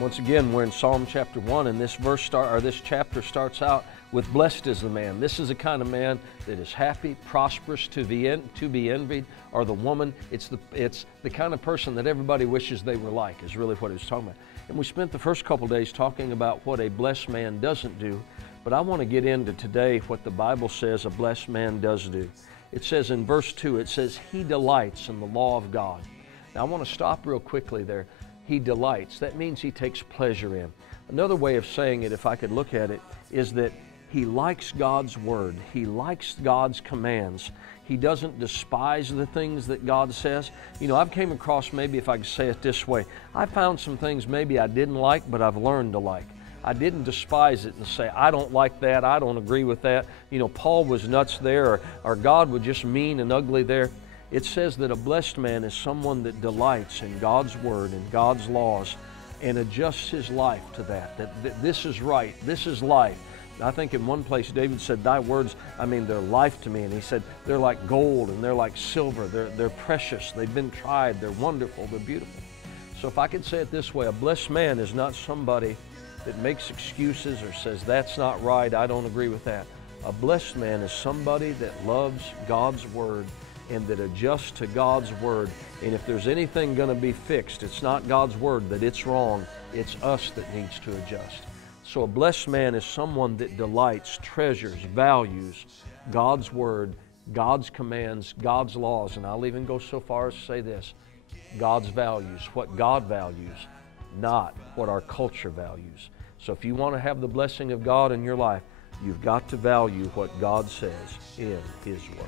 Once again, we're in Psalm chapter 1, and this chapter starts out with blessed is the man. This is the kind of man that is happy, prosperous, to be envied, or the woman. It's the kind of person that everybody wishes they were like, is really what it's talking about. And we spent the first couple days talking about what a blessed man doesn't do, but I want to get into today what the Bible says a blessed man does do. It says in verse 2, it says, he delights in the law of God. Now I want to stop real quickly there. He delights. That means he takes pleasure in. Another way of saying it, if I could look at it, is that he likes God's word. He likes God's commands. He doesn't despise the things that God says. You know, I've came across, maybe if I could say it this way, I found some things maybe I didn't like, but I've learned to like. I didn't despise it and say, I don't like that, I don't agree with that. You know, Paul was nuts there, or God was just mean and ugly there. It says that a blessed man is someone that delights in God's word and God's laws and adjusts his life to that this is right, this is life. I think in one place David said, thy words, they're life to me. And he said, they're like gold and they're like silver. They're precious. They've been tried. They're wonderful. They're beautiful. So if I could say it this way, a blessed man is not somebody that makes excuses or says, that's not right, I don't agree with that. A blessed man is somebody that loves God's word and that adjusts to God's word. And if there's anything going to be fixed, it's not God's word that it's wrong, it's us that needs to adjust. So a blessed man is someone that delights, treasures, values God's word, God's commands, God's laws, and I'll even go so far as to say this, God's values, what God values, not what our culture values. So if you want to have the blessing of God in your life, you've got to value what God says in His word.